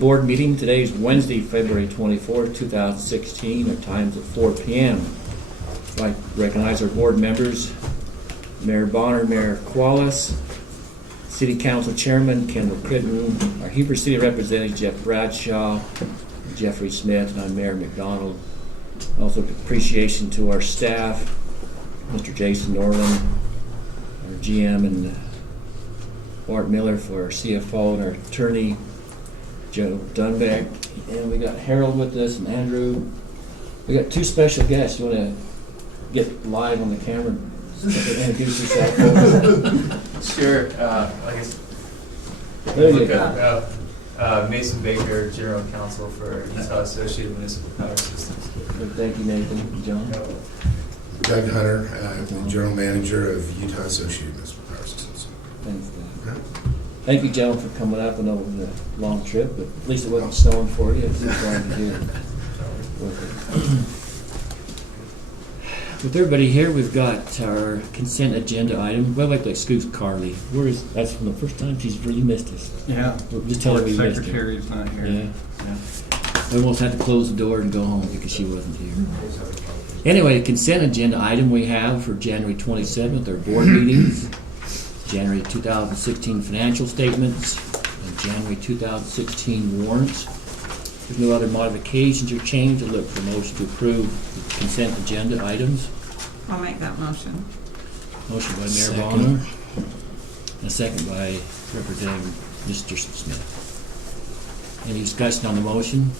Board meeting. Today is Wednesday, February 24th, 2016. Our time's at 4 p.m. I'd like to recognize our board members, Mayor Bonner, Mayor Qualis, City Council Chairman Kendall Critton, our Heber City Representative Jeff Bradshaw, Jeffrey Smith, and I'm Mayor McDonald. Also appreciation to our staff, Mr. Jason Norland, our GM, and Bart Miller for our CFO and our attorney, Joe Dunbeck. And we got Harold with us and Andrew. We got two special guests. You want to get live on the camera? Introduce yourself. Sure. I guess. There you go. Mason Baker, General Counsel for Utah Associated Municipal Power Systems. Thank you, Nathan. John? Doug Hunter, General Manager of Utah Associated Municipal Power Systems. Thanks, Dan. Thank you, gentlemen, for coming up. I know it was a long trip, but at least it wasn't snowing for you. It's glad to hear. With everybody here, we've got our consent agenda item. Well, I'd like to excuse Carly. That's from the first time she's really missed us. Yeah. Just tell her we missed her. Secretary's not here. Yeah. We almost had to close the door and go home because she wasn't here. Anyway, the consent agenda item we have for January 27th are board meetings, January 2016 financial statements, and January 2016 warrants. If no other modifications or changes, I look for a motion to approve the consent agenda items. I'll make that motion. Motion by Mayor Second. Bonner, and a second by Representative Mr. Smith. Any discussion on the motion?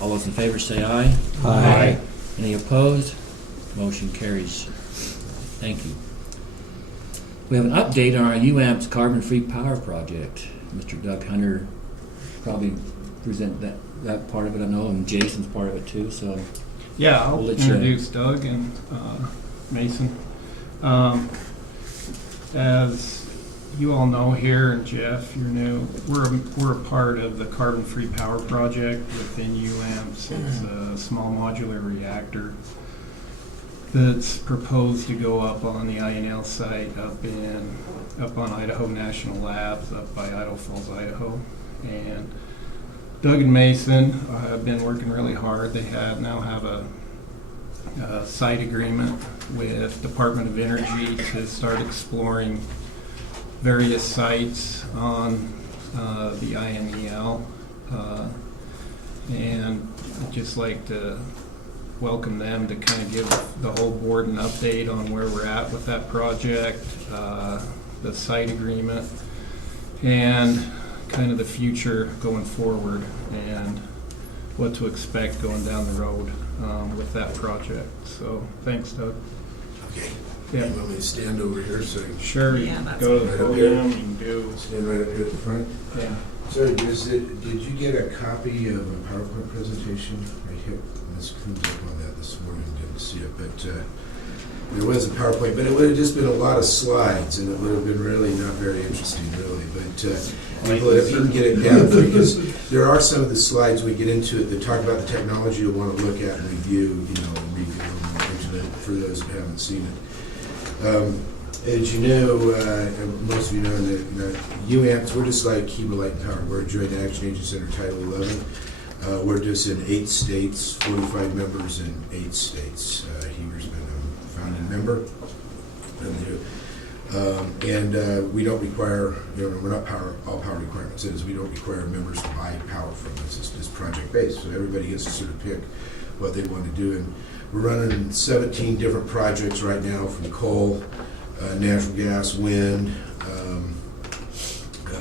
All those in favor say aye. Aye. Any opposed? Motion carries. Thank you. We have an update on our UAMPS carbon-free power project. Mr. Doug Hunter probably present that part of it, I know, and Jason's part of it too, so. Yeah, I'll We'll let you- introduce Doug and Mason. As you all know here, and Jeff, you're new, we're a part of the carbon-free power project within UAMPS. It's a small modular reactor that's proposed to go up on the INL site up on Idaho National Labs, up by Idaho Falls, Idaho. And Doug and Mason have been working really hard. They now have a site agreement with Department of Energy to start exploring various sites on the INEL. And I'd just like to welcome them to kind of give the whole board an update on where we're at with that project, the site agreement, and kind of the future going forward and what to expect going down the road with that project. So thanks, Doug. Okay. Yeah. You want me to stand over here so you Sure, Yeah, that's go to the right up here. podium, you can do. stand right up here at the front? Yeah. Sorry, did you get a copy of a PowerPoint presentation? I hit Ms. Cruz up on that this morning, didn't see it, but there was a PowerPoint, but it would have just been a lot of slides, and it would have been really not very interesting, really. But people, if you can get it down, because there are some of the slides we get into it that talk about the technology you'll want to look at and review, and review on the internet for those who haven't seen it. As you know, and most of you know, that UAMPS, we're just like Heber Light and Power. We're a Joint Action Agency under Title 11. We're just in 8 states, 45 members in 8 states. Heber's been a founding member. And we don't require, we're not all power requirements. It is, we don't require members to buy power from us. It's just project-based, so everybody gets to sort of pick what they want to do. And we're running 17 different projects right now, from coal, natural gas, wind.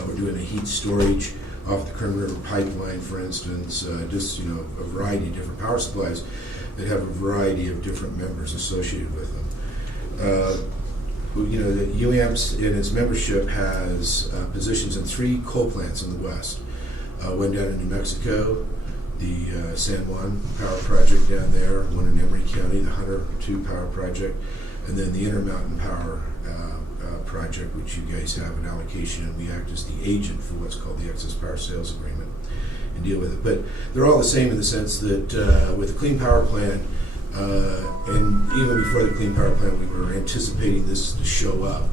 We're doing a heat storage off the Kern River pipeline, for instance. Just a variety of different power supplies that have a variety of different members associated with them. The UAMPS in its membership has positions in 3 coal plants in the west. One down in New Mexico, the San Juan Power Project down there, one in Emery County, the Hunter 2 Power Project, and then the Intermountain Power Project, which you guys have an allocation, and we act as the agent for what's called the Excess Power Sales Agreement and deal with it. But they're all the same in the sense that with the Clean Power Plan, and even before the Clean Power Plan, we were anticipating this to show up.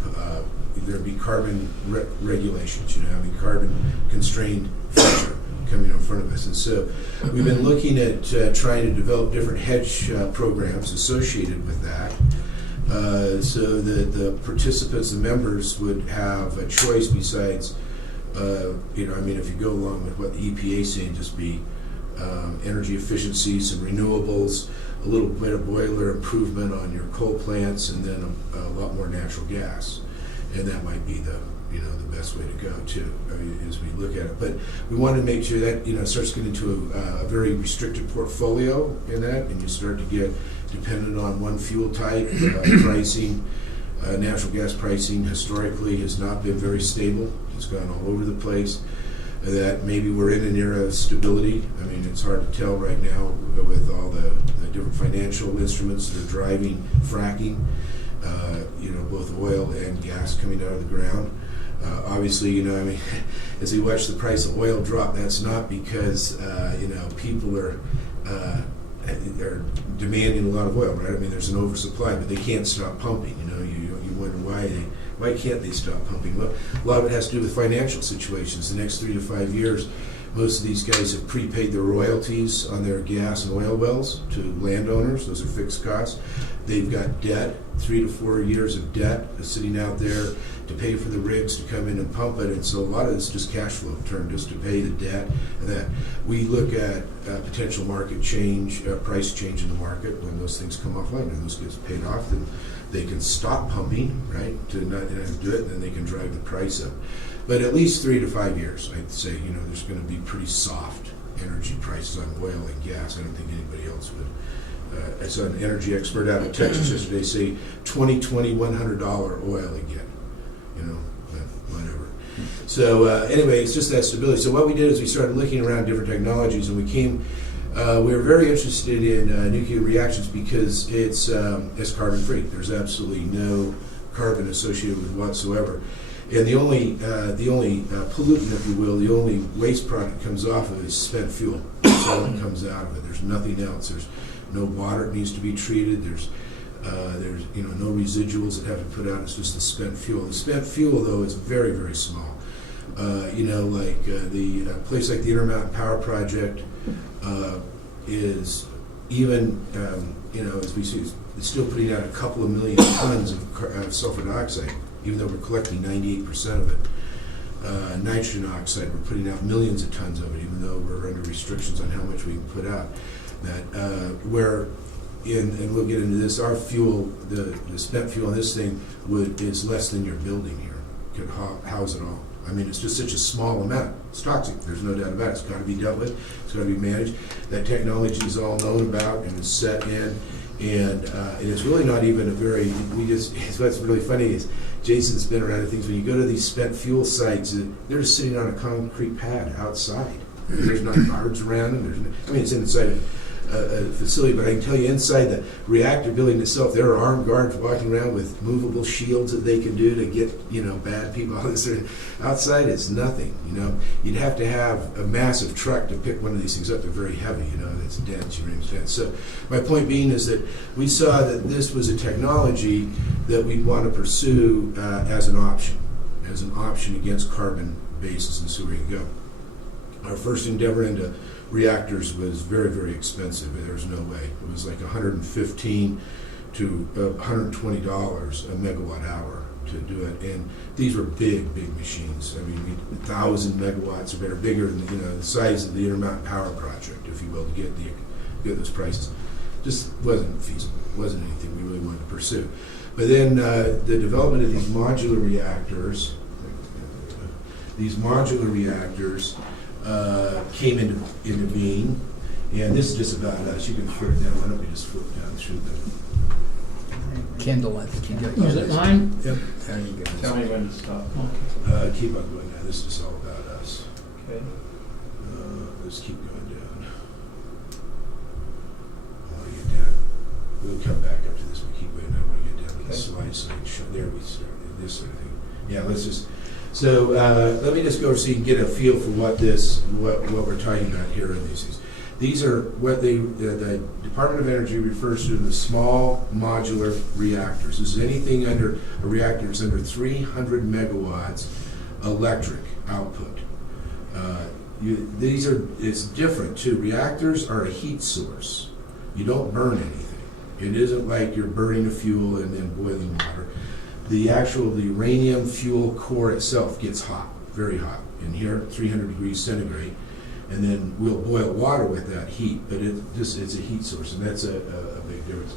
There'd be carbon regulations, carbon constrained future coming in front of us. And so we've been looking at trying to develop different hedge programs associated with that. So that the participants, the members, would have a choice besides, if you go along with what the EPA is saying, just be energy efficiency, some renewables, a little bit of boiler improvement on your coal plants, and then a lot more natural gas. And that might be the best way to go too, as we look at it. But we want to make sure that starts getting into a very restricted portfolio in that, and you start to get dependent on one fuel type. Pricing, natural gas pricing historically has not been very stable. It's gone all over the place. That maybe we're in an era of stability. I mean, it's hard to tell right now with all the different financial instruments that are driving fracking. Both oil and gas coming out of the ground. Obviously, as we watch the price of oil drop, that's not because people are demanding a lot of oil, right? I mean, there's an oversupply, but they can't stop pumping. You wonder why can't they stop pumping? Well, a lot of it has to do with financial situations. The next 3 to 5 years, most of these guys have prepaid their royalties on their gas and oil wells to landowners. Those are fixed costs. They've got debt, 3 to 4 years of debt sitting out there to pay for the rigs to come in and pump it. And so a lot of it's just cash flow turned just to pay the debt. And that we look at potential market change, price change in the market when those things come offline and those gets paid off. Then they can stop pumping, right, to not do it, and then they can drive the price up. But at least 3 to 5 years, I'd say, there's going to be pretty soft energy prices on oil and gas. I don't think anybody else would. I saw an energy expert out of Texas yesterday say $100 oil again. Whatever. So anyway, it's just that stability. So what we did is we started looking around different technologies, and we were very interested in nuclear reactions because it's carbon free. There's absolutely no carbon associated with it whatsoever. And the only pollutant, if you will, the only waste product that comes off of it is spent fuel. That's all that comes out of it. There's nothing else. There's no water that needs to be treated. There's no residuals that have to put out. It's just the spent fuel. The spent fuel, though, is very, very small. The place like the Intermountain Power Project is even, as we see, it's still putting out a couple of million tons of sulfur dioxide, even though we're collecting 98% of it. Nitrogen oxide, we're putting out millions of tons of it, even though we're under restrictions on how much we can put out. And we'll get into this, our fuel, the spent fuel on this thing is less than your building here. Could house it all. I mean, it's just such a small amount. It's toxic. There's no doubt about it. It's got to be dealt with. It's got to be managed. That technology is all known about and is set in. And it's really not even a very, what's really funny is Jason's been around things. When you go to these spent fuel sites, they're just sitting on a concrete pad outside. There's not guards around them. It's inside a facility, but I can tell you inside the reactor building itself, there are armed guards walking around with movable shields that they can do to get, bad people out of this. Outside it's nothing, You'd have to have a massive truck to pick one of these things up. They're very heavy, it's dense, dense. So my point being is that we saw that this was a technology that we'd want to pursue as an option against carbon bases, and so we can go. Our first endeavor into reactors was very, very expensive. There was no way. It was like $115 to $120 a megawatt hour to do it. And these were big, big machines. 1,000 megawatts or better, bigger than the size of the Intermountain Power Project, if you will, to get those prices. Just wasn't feasible. It wasn't anything we really wanted to pursue. But then the development of these modular reactors came into being, and this is just about us. You can flip it down. Why don't we just flip down through the Kindle, I think you got. Is it mine? Yep. There you go. Tell me when to stop. keep on going down. This is all about us. Okay. Let's keep going down. I want to get down. We'll come back up to this. We keep going down. I want to get down to the slide so I can show. There we start. This sort of thing. Yeah, let's just. So let me just go so you can get a feel for what we're talking about here in these things. These are what the Department of Energy refers to as the small modular reactors. This is anything under a reactor that's under 300 megawatts electric output. it's different too. Reactors are a heat source. You don't burn anything. It isn't like you're burning a fuel and then boiling water. The uranium fuel core itself gets hot, very hot. In here, 300 degrees centigrade, and then we'll boil water with that heat, but it's a heat source, and that's a big difference.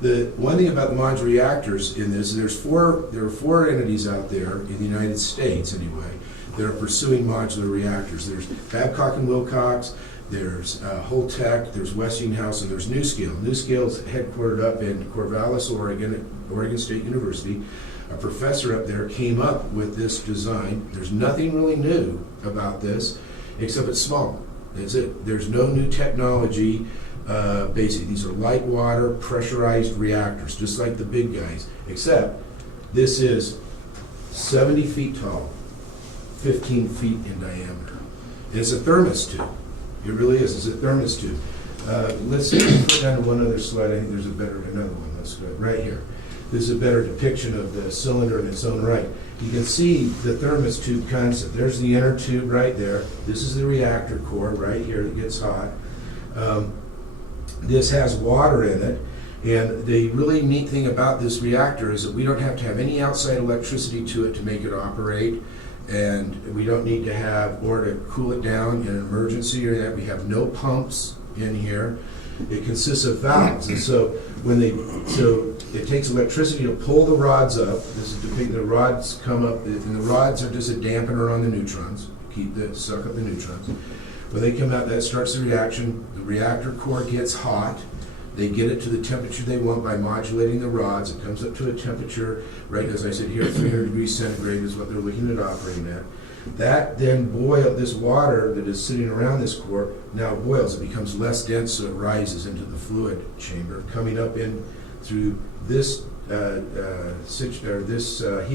The one thing about the modular reactors in this, there are four entities out there in the United States anyway that are pursuing modular reactors. There's Babcock and Wilcox, there's Holtec, there's Westinghouse, and there's NuScale. NuScale's headquartered up in Corvallis, Oregon, at Oregon State University. A professor up there came up with this design. There's nothing really new about this, except it's small. That's it. There's no new technology. Basically, these are light water, pressurized reactors, just like the big guys, except this is 70 feet tall, 15 feet in diameter. And it's a thermos tube. It really is. It's a thermos tube. Let's put down one other slide. I think there's another one. Let's go right here. This is a better depiction of the cylinder in its own right. You can see the thermos tube concept. There's the inner tube right there. This is the reactor core right here that gets hot. This has water in it. And the really neat thing about this reactor is that we don't have to have any outside electricity to it to make it operate. And we don't need to have, or to cool it down in an emergency or that. We have no pumps in here. It consists of valves, and so it takes electricity to pull the rods up. This is depicting the rods come up, and the rods are just a dampener on the neutrons, suck up the neutrons. When they come out, that starts the reaction. The reactor core gets hot. They get it to the temperature they want by modulating the rods. It comes up to a temperature, right as I said here, 300 degrees centigrade is what they're looking at operating at. That then this water that is sitting around this core now boils. It becomes less dense, so it rises into the fluid chamber, coming up in through this heat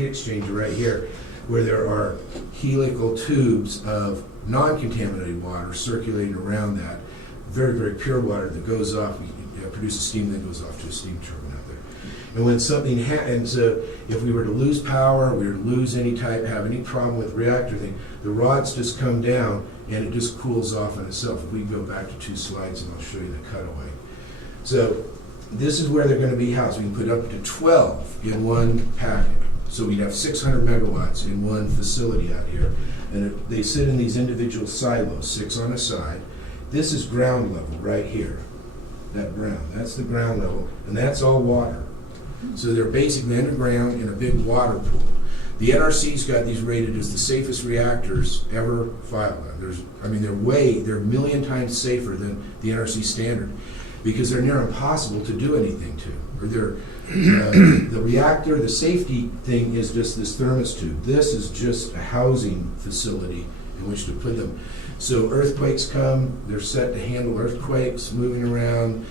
exchanger right here, where there are helical tubes of non-contaminated water circulating around that. Very, very pure water that goes off, produces steam, then goes off to a steam turbine out there. And when something happens, if we were to lose power, we were to lose have any problem with the reactor thing, the rods just come down and it just cools off on itself. If we go back to 2 slides and I'll show you the cutaway. So this is where they're going to be housed. We can put up to 12 in one packet. So we'd have 600 megawatts in one facility out here. And they sit in these individual silos, 6 on a side. This is ground level right here. That ground, that's the ground level, and that's all water. So they're basically underground in a big water pool. The NRC's got these rated as the safest reactors ever filed on. They're a million times safer than the NRC standard because they're near impossible to do anything to. Or the reactor, the safety thing is just this thermos tube. This is just a housing facility in which to put them. So earthquakes come, they're set to handle earthquakes, moving around.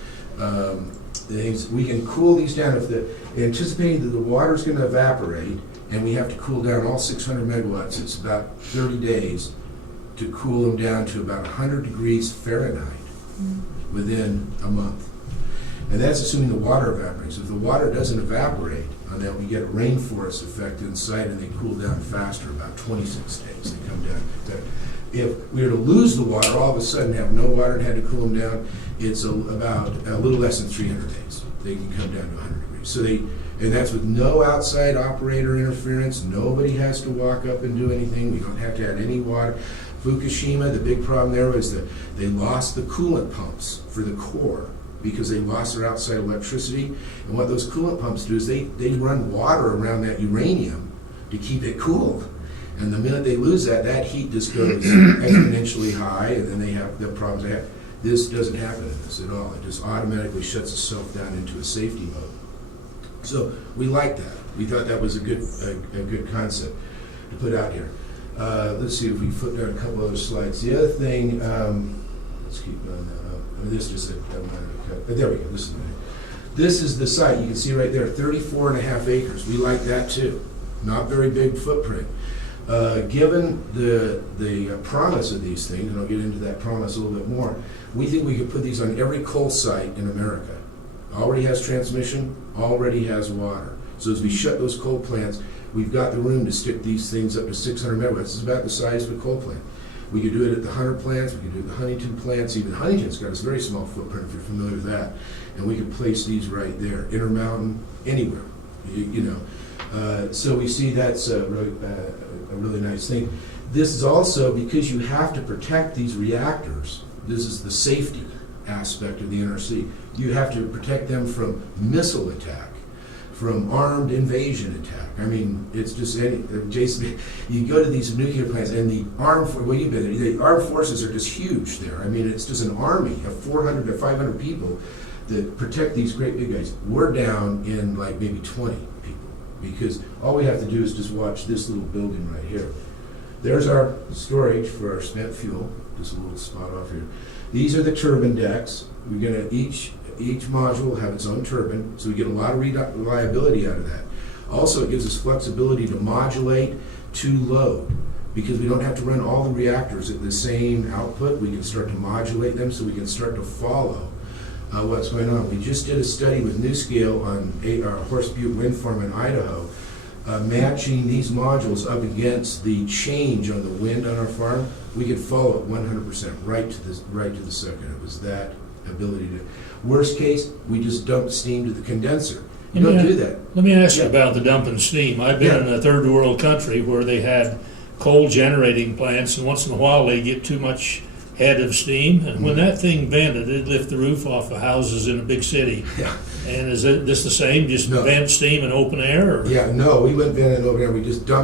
We can cool these down anticipating that the water's going to evaporate, and we have to cool down all 600 megawatts. It's about 30 days to cool them down to about 100 degrees Fahrenheit within a month. And that's assuming the water evaporates. If the water doesn't evaporate on that, we get a rainforest effect inside, and they cool down faster, about 26 days. They come down better. If we were to lose the water, all of a sudden have no water and had to cool them down, it's about a little less than 300 days. They can come down to 100 degrees. And that's with no outside operator interference. Nobody has to walk up and do anything. We don't have to add any water. Fukushima, the big problem there was that they lost the coolant pumps for the core because they lost their outside electricity. And what those coolant pumps do is they run water around that uranium to keep it cooled. And the minute they lose that heat just goes exponentially high, and then they have the problems they have. This doesn't happen in this at all. It just automatically shuts itself down into a safety mode. So we like that. We thought that was a good concept to put out here. Let's see if we put down a couple other slides. The other thing, let's keep going. This just a minor cut. But there we go. This is the site. You can see right there, 34.5 acres. We like that too. Not very big footprint. Given the promise of these things, and I'll get into that promise a little bit more, we think we could put these on every coal site in America. Already has transmission, already has water. So as we shut those coal plants, we've got the room to stick these things up to 600 megawatts. It's about the size of a coal plant. We could do it at the Hunter plants, we could do it at the Huntington plants, even Huntington's got a very small footprint, if you're familiar with that. And we could place these right there, Intermountain, anywhere, you know. So we see that's a really nice thing. This is also because you have to protect these reactors. This is the safety aspect of the NRC. You have to protect them from missile attack, from armed invasion attack. I mean, it's just Jason. You go to these nuclear plants, and the the armed forces are just huge there. I mean, it's just an army of 400 to 500 people that protect these great big guys. We're down in like maybe 20 people because all we have to do is just watch this little building right here. There's our storage for our spent fuel. Just a little spot off here. These are the turbine decks. We're gonna each module will have its own turbine, so we get a lot of reliability out of that. Also, it gives us flexibility to modulate to load because we don't have to run all the reactors at the same output. We can start to modulate them so we can start to follow what's going on. We just did a study with NuScale on our Horse Butte Wind Farm in Idaho, matching these modules up against the change on the wind on our farm. We could follow it 100% right to the second. It was that ability to. Worst case, we just dump steam to the condenser. You don't do that. Let me ask you Yeah. about the dumping steam. I've been in a third world country where they had coal generating plants, and once in a while they get too much head of steam, and when that thing vented, it'd lift the roof off of houses in a big city. Yeah. And is it this the same? Just No. vent steam in open air? Or? Yeah, no, we went vented over there. We just go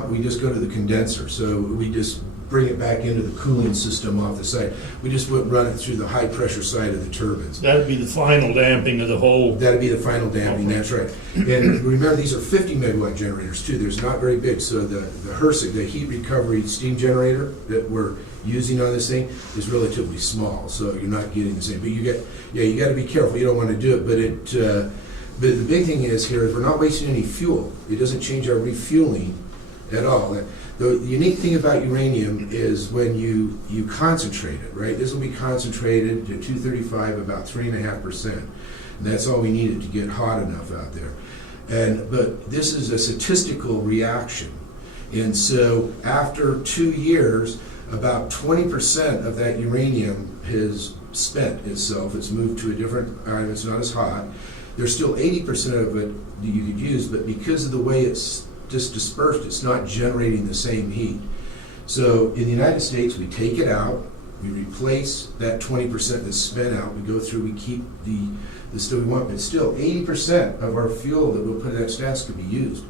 to the condenser. So we just bring it back into the cooling system off the side. We just wouldn't run it through the high pressure side of the turbines. That'd be the final damping of the whole. That'd be the final damping, that's right. And remember, these are 50 megawatt generators too. There's not very big. So the HRSG, the heat recovery steam generator that we're using on this thing is relatively small. So you're not getting the same. But you got to be careful. You don't want to do it. But the big thing is here is we're not wasting any fuel. It doesn't change our refueling at all. The unique thing about uranium is when you concentrate it, right? This will be concentrated to 235, about 3.5%. And that's all we needed to get hot enough out there. But this is a statistical reaction. And so after 2 years, about 20% of that uranium has spent itself. It's moved to a different item. It's not as hot. There's still 80% of it that you could use, but because of the way it's just dispersed, it's not generating the same heat. So in the United States, we take it out, we replace that 20% that's spent out, we go through, we keep the stuff we want, but still 80% of our fuel that we'll put in that status could be used.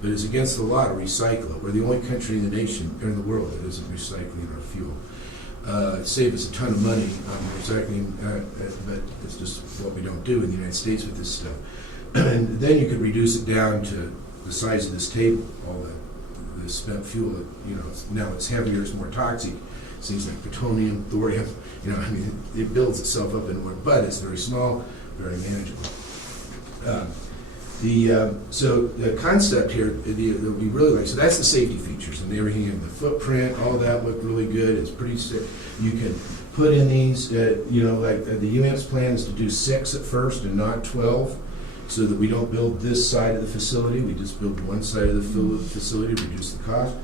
But it's against the law to recycle it. We're the only country in the nation, or in the world, that isn't recycling our fuel. It saves us a ton of money on recycling, but it's just what we don't do in the United States with this stuff. And then you could reduce it down to the size of this table, all the spent fuel. Now it's heavier, it's more toxic. Things like plutonium, thorium. I mean, it builds itself up in one, but it's very small, very manageable. So the concept here that we really like, so that's the safety features and everything in the footprint, all that looked really good. It's pretty safe. You can put in these, like the UAMPS plan is to do 6 at first and not 12, so that we don't build this side of the facility. We just build one side of the facility, reduce the cost.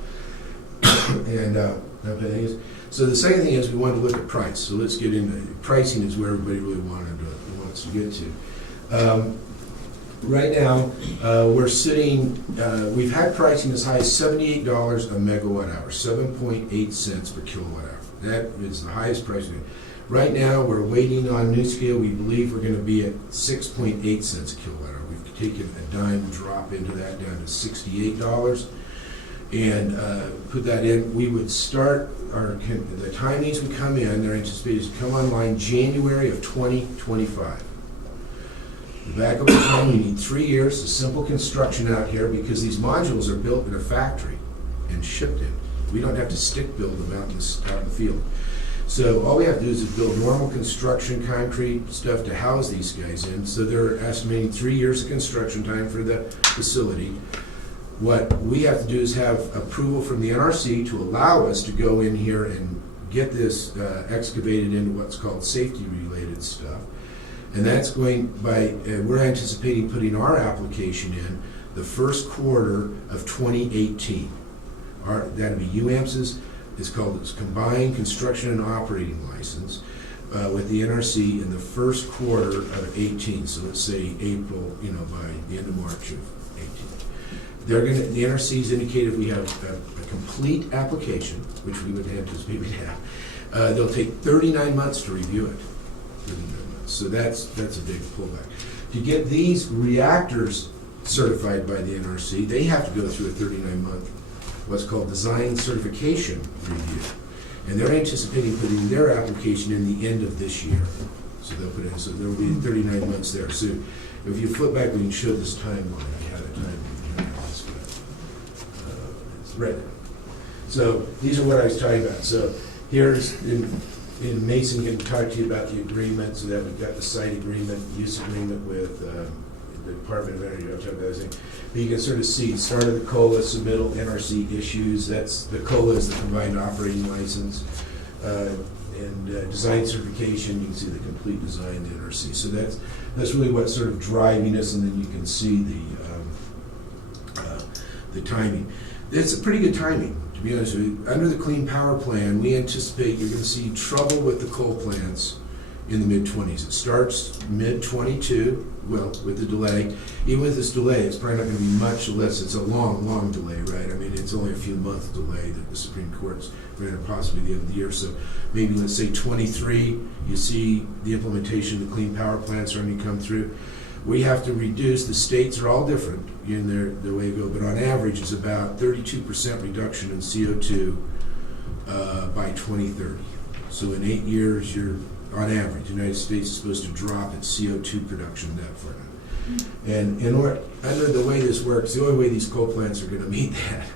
So the second thing is we want to look at price. So let's get into pricing is where everybody really wants to get to. Right now, we're sitting, we've had pricing as high as $78 a megawatt hour, 7.8 cents per kilowatt hour. That is the highest price. Right now, we're waiting on NuScale. We believe we're going to be at 6.8 cents a kilowatt hour. We've taken a dime drop into that down to $68 and put that in. We would start the time these would come in, they're anticipated to come online January of 2025. The backup time, we need 3 years, a simple construction out here because these modules are built in a factory and shipped in. We don't have to stick build them out in the field. So all we have to do is build normal construction, concrete stuff to house these guys in. So they're estimating 3 years of construction time for the facility. What we have to do is have approval from the NRC to allow us to go in here and get this excavated into what's called safety-related stuff. And that's going by, we're anticipating putting our application in the first quarter of 2018. That'll be UAMPS's It's called its Combined Construction and Operating License with the NRC in the first quarter of 18. So let's say April, by the end of March of 18. The NRC's indicated we have a complete application, which we would anticipate we'd have. They'll take 39 months to review it. 39 months. So that's a big pullback. To get these reactors certified by the NRC, they have to go through a 39-month, what's called design certification review. And they're anticipating putting their application in the end of this year. So they'll put it in, so there will be 39 months there. So if you flip back, we can show this timeline. I had a timeline. It's right there. So these are what I was talking about. So here's, in Mason can talk to you about the agreement, so that we've got the site agreement, use agreement with the Department of Energy, I'll talk about everything. But you can sort of see, start of the COLA, submittal, NRC issues, that's, the COLA is the combined operating license, and design certification, you can see the complete design, the NRC. So that's really what's sort of driving us, and then you can see the timing. It's a pretty good timing, to be honest with you. Under the Clean Power Plan, we anticipate you're going to see trouble with the coal plants in the mid-20s. It starts mid-22, well, with the delay. Even with this delay, it's probably not going to be much less. It's a long, long delay, right? I mean, it's only a few months delay that the Supreme Court's granted possibly the end of the year. So maybe, let's say 23, you see the implementation of the Clean Power Plan starting to come through. We have to reduce, the states are all different in their way to go, but on average it's about 32% reduction in CO2 by 2030. So in 8 years, you're, on average, the United States is supposed to drop its CO2 production that far. And under the way this works, the only way these coal plants are going to meet that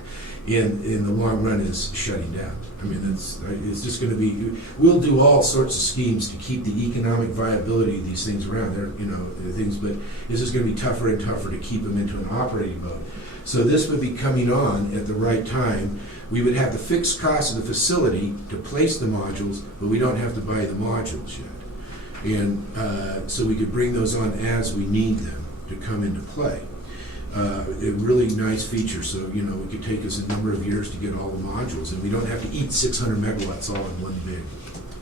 in the long run is shutting down. I mean, it's just going to be, we'll do all sorts of schemes to keep the economic viability of these things around. But it's just going to be tougher and tougher to keep them into an operating mode. So this would be coming on at the right time. We would have the fixed cost of the facility to place the modules, but we don't have to buy the modules yet. And so we could bring those on as we need them to come into play. A really nice feature, so it could take us a number of years to get all the modules, and we don't have to eat 600 megawatts all in one big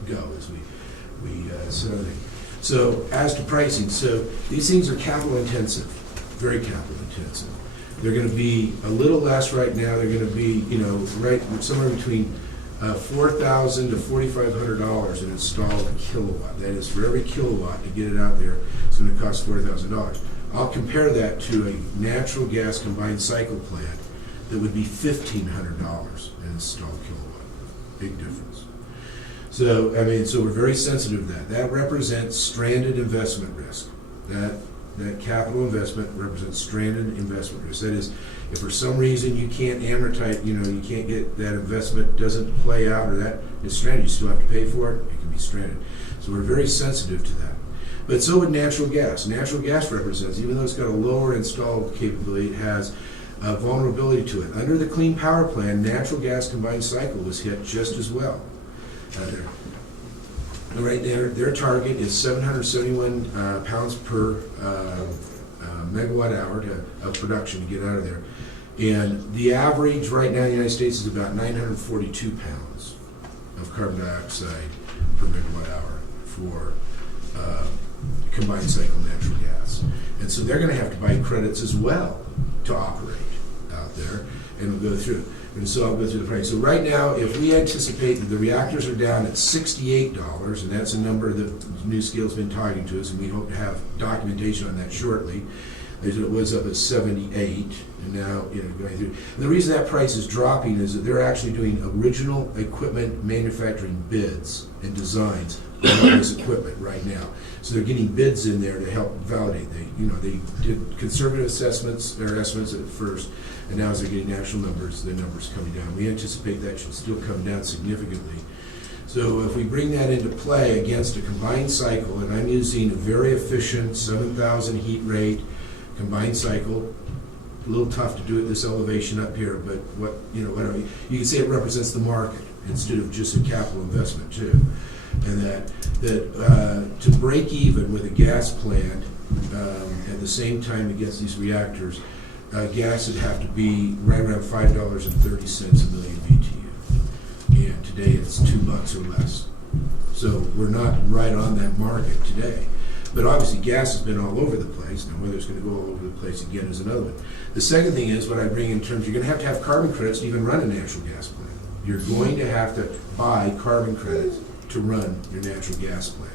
go as we set everything. So as to pricing, so these things are capital intensive, very capital intensive. They're going to be a little less right now. They're going to be right somewhere between $4,000 to $4,500 an installed kilowatt. That is, for every kilowatt to get it out there, it's going to cost $4,000. I'll compare that to a natural gas combined cycle plant that would be $1,500 an installed kilowatt. Big difference. So, so we're very sensitive to that. That represents stranded investment risk. That capital investment represents stranded investment risk. That is, if for some reason you can't amortize, you can't get that investment, doesn't play out, or that is stranded, you still have to pay for it, it can be stranded. So we're very sensitive to that. But so would natural gas. Natural gas represents, even though it's got a lower installed capability, it has a vulnerability to it. Under the Clean Power Plan, natural gas combined cycle was hit just as well. Right there, their target is 771 pounds per megawatt hour of production to get out of there. And the average right now in the United States is about 942 pounds of carbon dioxide per megawatt hour for combined cycle natural gas. And so they're going to have to buy credits as well to operate out there, and we'll go through it. And so I'll go through the price. So right now, if we anticipate that the reactors are down at $68, and that's a number that NuScale's been talking to us, and we hope to have documentation on that shortly. It was up at 78, and now going through. And the reason that price is dropping is that they're actually doing original equipment manufacturing bids and designs on this equipment right now. So they're getting bids in there to help validate. They did conservative assessments or estimates at first, and now as they're getting actual numbers, the numbers coming down. We anticipate that should still come down significantly. So if we bring that into play against a combined cycle, and I'm using a very efficient 7,000 heat rate combined cycle, a little tough to do at this elevation up here, but whatever. You can say it represents the market instead of just a capital investment too. And that to break even with a gas plant at the same time against these reactors, gas would have to be right around $5.30 a million BTU. UAN. Today it's $2 or less. So we're not right on that market today. But obviously gas has been all over the place. Now whether it's going to go all over the place again is another one. The second thing is what I bring in terms, you're going to have carbon credits to even run a natural gas plant. You're going to have to buy carbon credits to run your natural gas plant.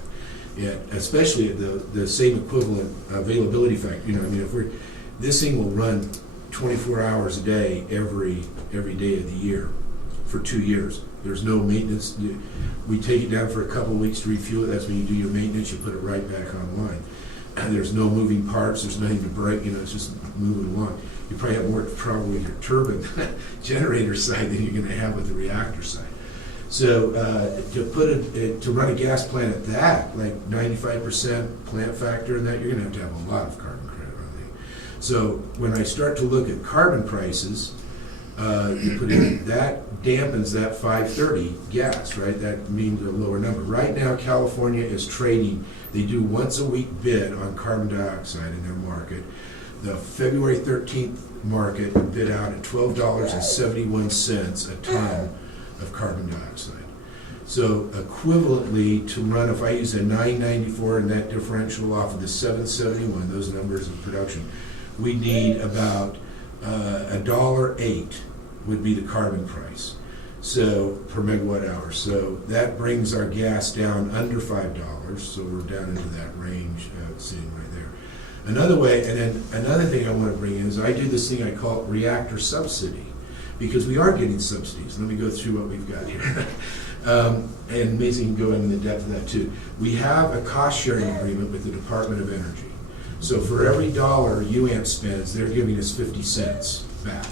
Yeah, especially at the same equivalent availability factor. You know, I mean, this thing will run 24 hours a day every day of the year for 2 years. There's no maintenance. We take it down for a couple of weeks to refuel it. That's when you do your maintenance. You put it right back online. And there's no moving parts. There's nothing to break. You know, it's just moving along. You probably have more trouble with your turbine generator side than you're going to have with the reactor side. So to run a gas plant at that, like 95% plant factor and that, you're going to have a lot of carbon credit on there. So when I start to look at carbon prices, you put in, that dampens that 530 gas, right? That means a lower number. Right now, California is trading, they do once a week bid on carbon dioxide in their market. The February 13th market bid out at $12.71 a ton of carbon dioxide. So equivalently to run, if I use a 994 and that differential off of the 771, those numbers of production, we need about $1.08 would be the carbon price, so per megawatt hour. So that brings our gas down under $5, so we're down into that range, sitting right there. Another way, and then another thing I want to bring in is I do this thing I call reactor subsidy, because we are getting subsidies. Let me go through what we've got here. And Mason can go into the depth of that too. We have a cost sharing agreement with the Department of Energy. So for every dollar UAMP spends, they're giving us 50 cents back.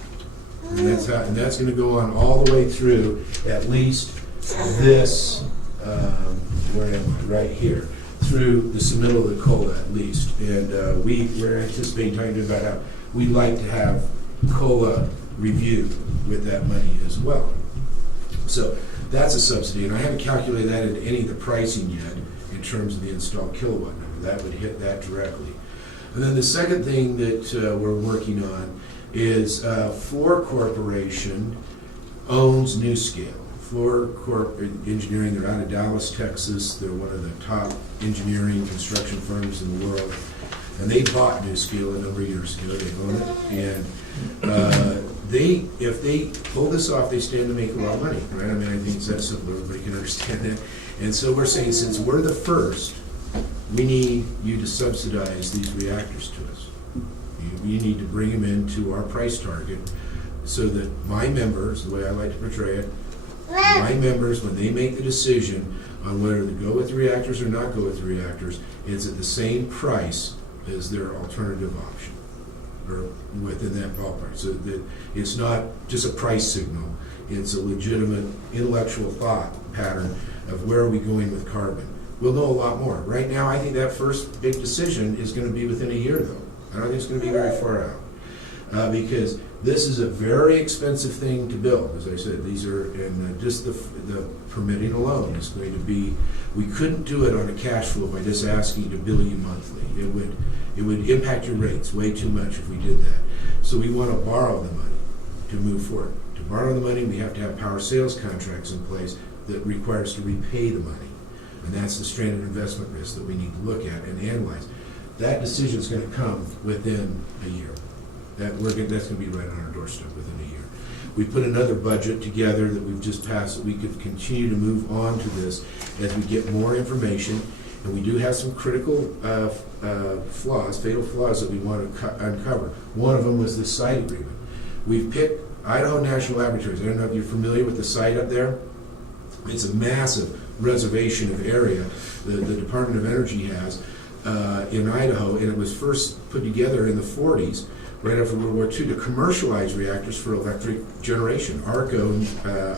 And that's going to go on all the way through at least this, where am I? Right here, through the submittal of the COLA at least. And we're anticipating talking about how we'd like to have COLA reviewed with that money as well. So that's a subsidy, and I haven't calculated that into any of the pricing yet in terms of the installed kilowatt number. That would hit that directly. And then the second thing that we're working on is Fluor Corporation owns NewScale. Fluor Corp Engineering, they're out of Dallas, Texas. They're one of the top engineering construction firms in the world. And they bought NewScale a number of years ago. They own it. And if they pull this off, they stand to make a lot of money, right? I mean, I think it's that simple. Everybody can understand that. And so we're saying, since we're the first, we need you to subsidize these reactors to us. You need to bring them into our price target so that my members, the way I like to portray it, my members, when they make the decision on whether to go with the reactors or not go with the reactors, it's at the same price as their alternative option, or within that ballpark. So that it's not just a price signal, it's a legitimate intellectual thought pattern of where are we going with carbon. We'll know a lot more. Right now, I think that first big decision is going to be within a year, though. I don't think it's going to be very far out. Because this is a very expensive thing to build. As I said, these are, and just the permitting alone is going to be, we couldn't do it on a cash flow by just asking to bill you monthly. It would impact your rates way too much if we did that. So we want to borrow the money to move forward. To borrow the money, we have to have power sales contracts in place that require us to repay the money. And that's the stranded investment risk that we need to look at and analyze. That decision is going to come within a year. That's going to be right on our doorstep within a year. We put another budget together that we've just passed that we could continue to move on to this as we get more information. And we do have some critical flaws, fatal flaws that we want to uncover. One of them was the site agreement. We've picked Idaho National Laboratories. I don't know if you're familiar with the site up there. It's a massive reservation of area that the Department of Energy has in Idaho, and it was first put together in the 40s, right after World War II, to commercialize reactors for electric generation. Arco,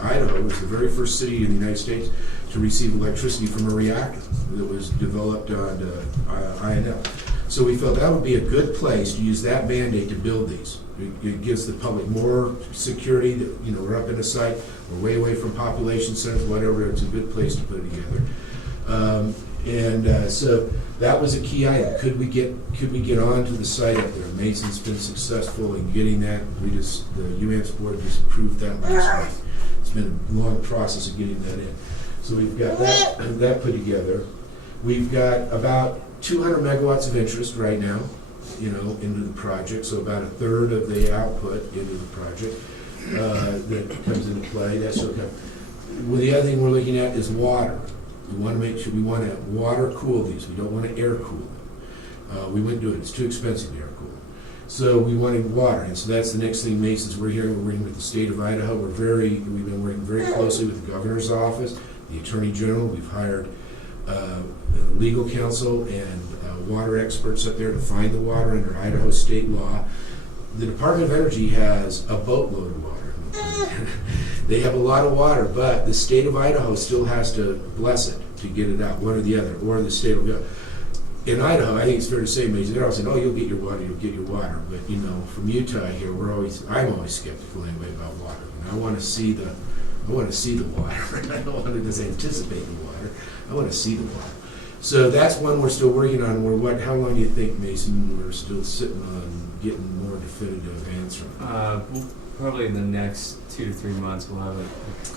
Idaho, was the very first city in the United States to receive electricity from a reactor that was developed on INL. So we felt that would be a good place to use that mandate to build these. It gives the public more security that, you know, we're up in a site, we're way away from population centers, whatever, it's a good place to put it together. So that was a key item. Could we get onto the site up there? Mason's been successful in getting that. The UAMPS board just approved that last week. It's been a long process of getting that in. So we've got that put together. We've got about 200 megawatts of interest right now, into the project, so about a third of the output into the project that comes into play. That's okay. Well, the other thing we're looking at is water. We want to make sure we want to water cool these. We don't want to air cool them. We wouldn't do it. It's too expensive to air cool. So we wanted water, and so that's the next thing, Masons. We're working with the state of Idaho. We've been working very closely with the governor's office, the attorney general. We've hired legal counsel and water experts up there to find the water under Idaho state law. The Department of Energy has a boatload of water. They have a lot of water, but the state of Idaho still has to bless it to get it out, one or the other, or the state will go. In Idaho, I think it's fair to say, Mason, they're always saying, "Oh, you'll get your water, you'll get your water." But from Utah here, I'm always skeptical anyway about water. And I want to see the water. I don't want to just anticipate the water. I want to see the water. So that's one we're still working on. How long do you think, Mason, we're still sitting on getting more definitive answer? Probably in the next 2 to 3 months, we'll have a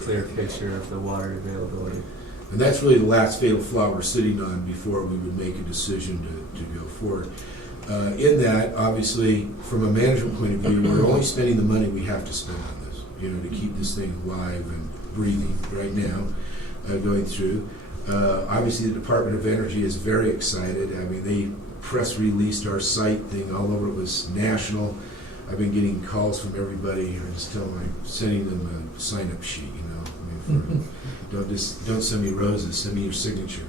clear picture of the water availability. And that's really the last fatal flaw we're sitting on before we would make a decision to go forward. In that, obviously, from a management point of view, we're only spending the money we have to spend on this, to keep this thing alive and breathing right now, going through. Obviously, the Department of Energy is very excited. I mean, they press released our site thing all over. It was national. I've been getting calls from everybody. I just tell them I'm sending them a sign-up sheet, don't send me roses, send me your signature.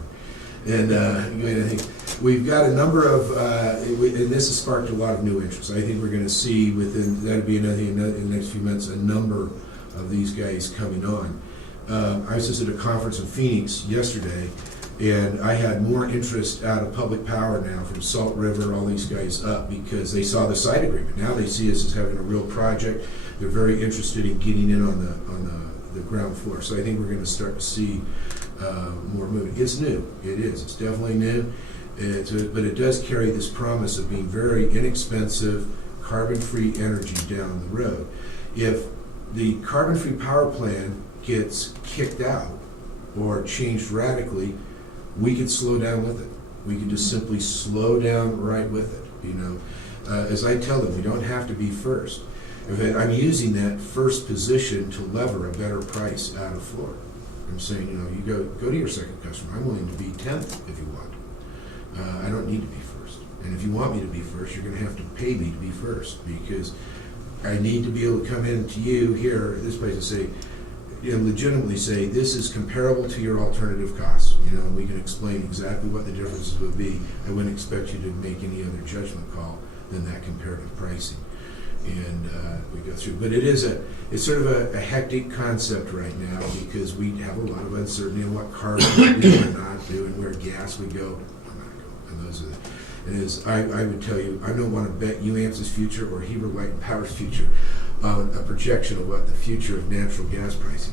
And I think we've got a number of, and this has sparked a lot of new interest. I think we're going to see that'll be another thing in the next few months, a number of these guys coming on. I was just at a conference in Phoenix yesterday, and I had more interest out of Public Power now from Salt River, all these guys up, because they saw the site agreement. Now they see us as having a real project. They're very interested in getting in on the ground floor. So I think we're going to start to see more movement. It's new. It is. It's definitely new. But it does carry this promise of being very inexpensive, carbon-free energy down the road. If the carbon-free power plan gets kicked out or changed radically, we could slow down with it. We could just simply slow down right with it. As I tell them, we don't have to be first. I'm using that first position to lever a better price out of Florida. I'm saying, you go to your second customer. I'm willing to be 10th if you want. I don't need to be first. And if you want me to be first, you're going to have to pay me to be first, because I need to be able to come in to you here, this place, and say, legitimately say, this is comparable to your alternative costs. And we can explain exactly what the differences would be. I wouldn't expect you to make any other judgment call than that comparative pricing. And we go through, but it's sort of a hectic concept right now, because we have a lot of uncertainty in what carbon we do and not do, and where gas we go or not go. And those are I would tell you, I don't want to bet UAMPS's future or Heber Light and Power's future on a projection of what the future of natural gas pricing